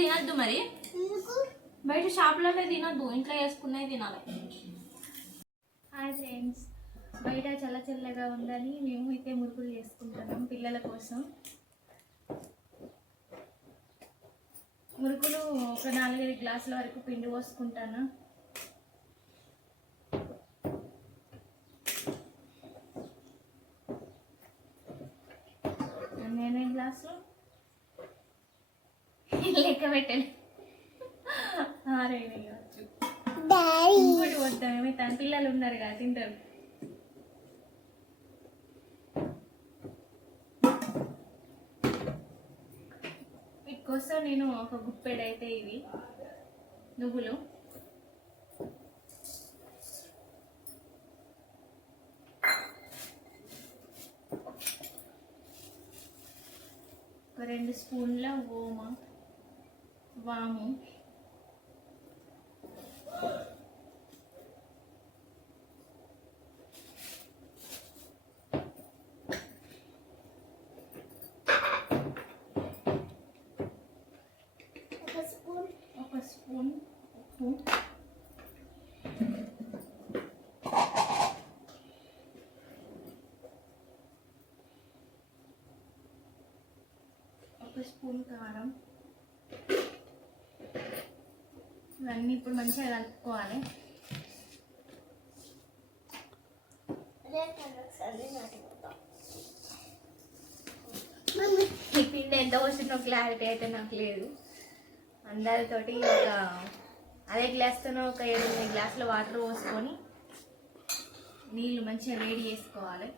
తినద్దు మరి, బయట షాప్లోనే తినద్దు, ఇంట్లో వేసుకున్నవి తినాలి. హాయ్ ఫ్రెండ్స్, బయట చల్ల చల్లగా ఉందని మేము అయితే మురుకులు చేసుకుంటున్నాం పిల్లల కోసం. మురుకులు ఒక 4-5 గ్లాసుల వరకు పిండి పోసుకుంటాను. నేనే గ్లాసులు లెక్క పెట్టాలి, 6 కావచ్చు. ఇంకోటి వద్దాం, తన పిల్లలు ఉన్నారు కదా తింటారు. కోసం నేను ఒక గుప్పెడైతే ఇవి నువ్వులు, ఒక 2 స్పూన్ల వాము, ఒక స్పూన్ ఉప్పు, ఒక స్పూన్ కారం. ఇవన్నీ ఇప్పుడు మంచిగా కలుపుకోవాలి. ఈ పిండి ఎంత వచ్చినో క్లారిటీ అయితే నాకు లేదు. అందరితోటి ఒక అదే గ్లాస్తోనో ఒక 7-8 గ్లాసుల వాటర్ పోసుకొని నీళ్ళు మంచిగా వేడి చేసుకోవాలి.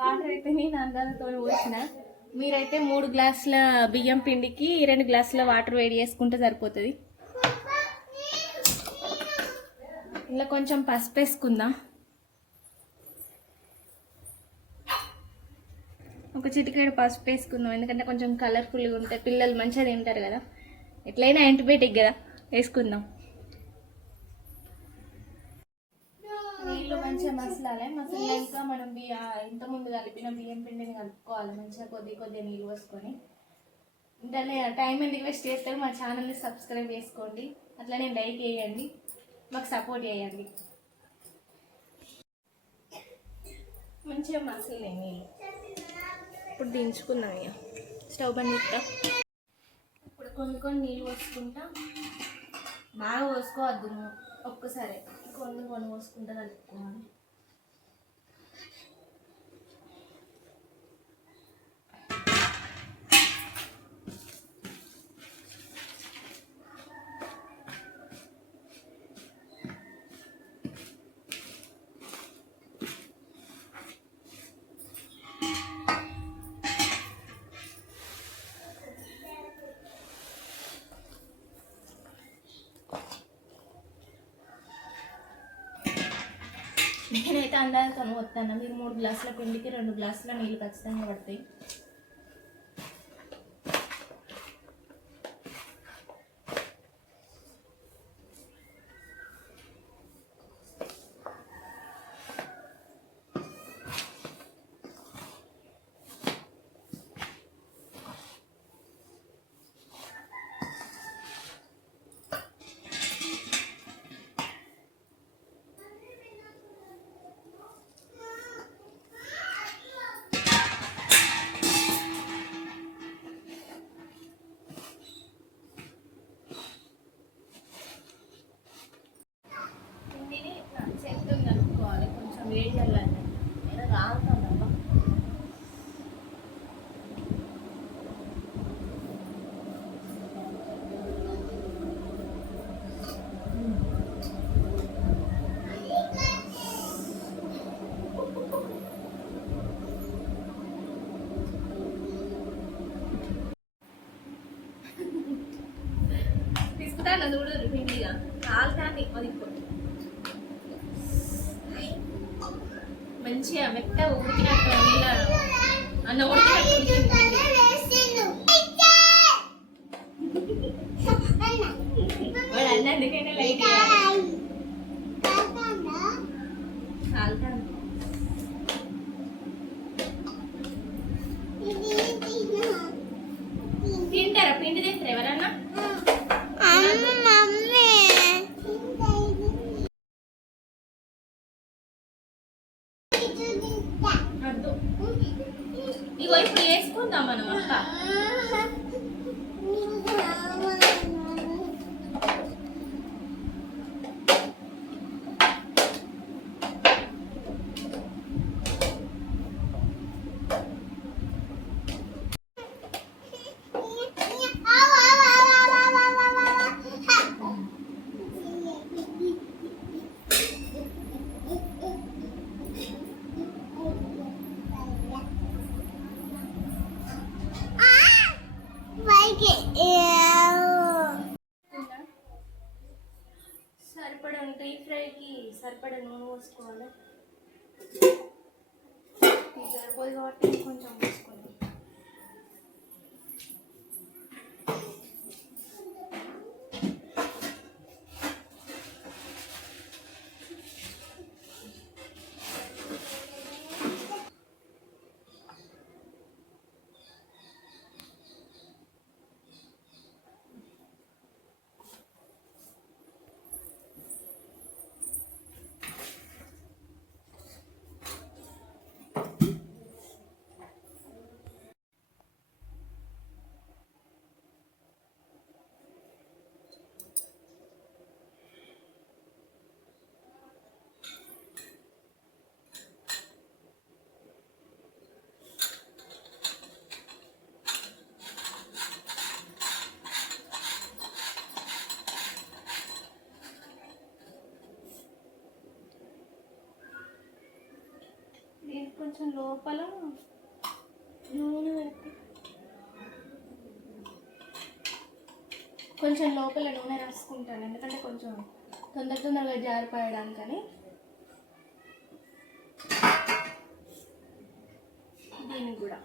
వాటర్ అయితే నేను అందరితో పోసిన, మీరైతే 3 గ్లాసుల బియ్యం పిండికి 2 గ్లాసుల వాటర్ వేడి చేసుకుంటే సరిపోతుంది. ఇలా కొంచెం పసుపు వేసుకుందాం, ఒక చిటికెడు పసుపు వేసుకుందాం, ఎందుకంటే కొంచెం కలర్ఫుల్గా ఉంటాయి, పిల్లలు మంచిగా తింటారు కదా. ఎట్లయినా యాంటీబయాటిక్ కదా, వేసుకుందాం. నీళ్ళు మంచిగా మసలాక మనం ఇంతకుముందు కలిపిన బియ్యం పిండిని కలుపుకోవాలి. మంచిగా కొద్దిగా నీళ్ళు పోసుకొని. ఇంటనే టైం ఎందుకు వేస్ట్ చేస్తారు, మా ఛానల్ని సబ్స్క్రైబ్ చేసుకోండి, అట్లనే లైక్ చేయండి, మాకు సపోర్ట్ చేయండి. మంచిగా మసలే నీళ్ళు. ఇప్పుడు దించుకుందాం, ఇక స్టవ్ బంద్ చేస్తా. ఇప్పుడు కొన్ని నీళ్ళు పోసుకుంటా, బాగా పోసుకోవద్దు, ఒక్కసారి కొన్ని పోసుకుంటా కలుపుకోవాలి. నేనైతే అందరితో వస్తాను. మీరు 3 గ్లాసుల పిండికి 2 గ్లాసుల నీళ్ళు ఖచ్చితంగా పడతాయి. వేడి చల్లండి, ఏదో రాగుతుందమ్మా. తీసుకుంటాను చూడరు పిండిగా కాలుతాన్ని అది మంచిగా మెత్తగా ఉడికినట్టు నీళ్ళ అన్న ఉడికినట్టు ఉడికింది. వాడు అన్నందుకైనా లైట్ కాలుతాను. ఇగో ఇప్పుడు వేసుకుందాం మనం అక్క. సరిపడా డీప్ ఫ్రైకి సరిపడా నూనె పోసుకోవాలి. సరిపోదు కాబట్టి కొంచెం పోసుకోండి. కొంచెం లోపల నూనె పెట్టి కొంచెం లోపల నూనె రాసుకుంటాను, ఎందుకంటే కొంచెం తొందరగా జారిపోయడానికని. దీనికి కూడా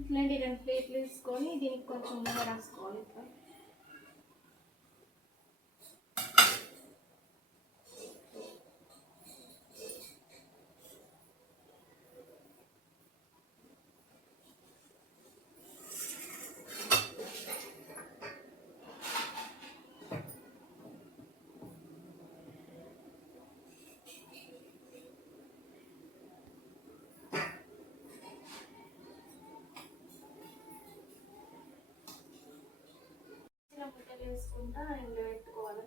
ఇట్లాంటి 2 ప్లేట్లు తీసుకొని దీనికి కొంచెం నూనె రాసుకోవాలి. ముక్కలు వేసుకుంటా ఇందులో పెట్టుకోవాలి.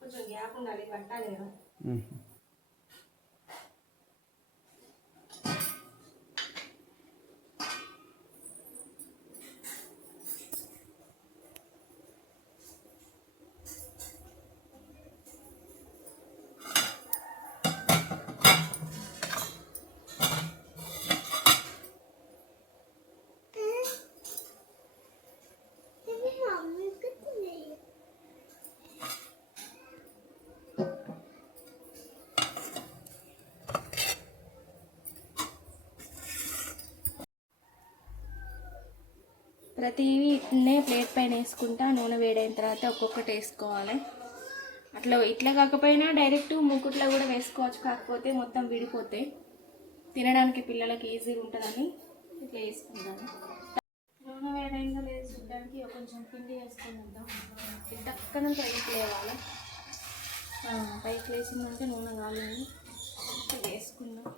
కొంచెం గ్యాప్ ఉండాలి, పట్టాలి కదా. ప్రతివి ఇట్లనే ప్లేట్ పైన వేసుకుంటా నూనె వేడైన తర్వాత ఒక్కొక్కటి వేసుకోవాలి. ఇట్లా కాకపోయినా డైరెక్ట్ మూకుట్లో కూడా వేసుకోవచ్చు, కాకపోతే మొత్తం విడిపోతాయి. తినడానికి పిల్లలకి ఈజీగా ఉంటుందని ఇట్లా వేసుకుంటాను. నూనె వేడైందో లేదు చూడడానికి కొంచెం పిండి వేసుకుందాం. టక్కన పైకి లేవాలి, పైకి లేచిందంటే నూనె కాలేదు. వేసుకుందాం.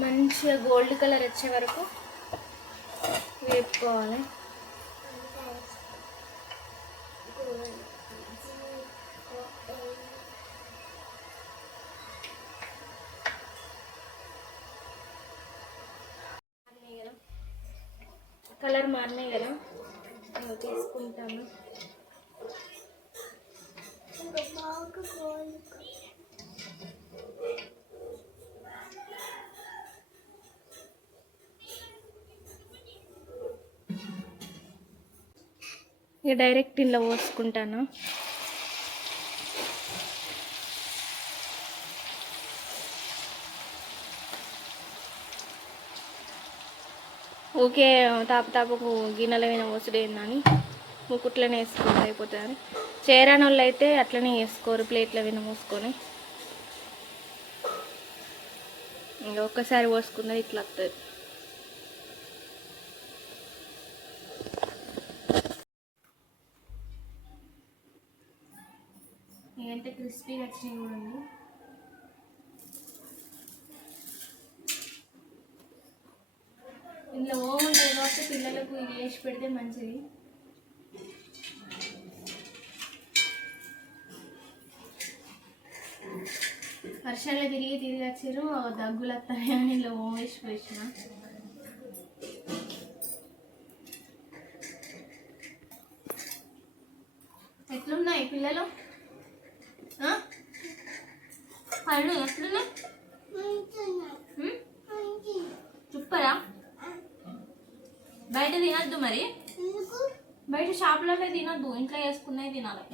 మంచిగా గోల్డ్ కలర్ వచ్చే వరకు వేపుకోవాలి. కలర్ మారినాయి కదా, ఇవి తీసుకుంటాను. ఇక డైరెక్ట్ ఇంట్లో పోసుకుంటాను. ఓకే, తాపకు గిన్నెల మీద పోసుడేందని ముకుట్లనే వేసుకుంటే అయిపోతుంది. చేరాని వాళ్ళు అయితే అట్లనే వేసుకోరు, ప్లేట్ల మీద పోసుకొని. ఇంకా ఒక్కసారి పోసుకున్నది ఇట్లా వస్తుంది. ఎంత క్రిస్పీగా వచ్చినాయి చూడండి. ఇందులో ఓం ఉంటుంది కాబట్టి పిల్లలకు ఇది వేసి పెడితే మంచిది. వర్షాలు తిరిగి వచ్చారు, దగ్గులు వస్తాయి అని ఇందులో ఓం వేసి పోసిన. ఎట్లున్నాయి పిల్లలు? పళ్ళు ఎట్లున్నాయి? చూపరా? బయట తినద్దు మరి, బయట షాపులలో తినద్దు, ఇంట్లో వేసుకున్నవి తినాలి.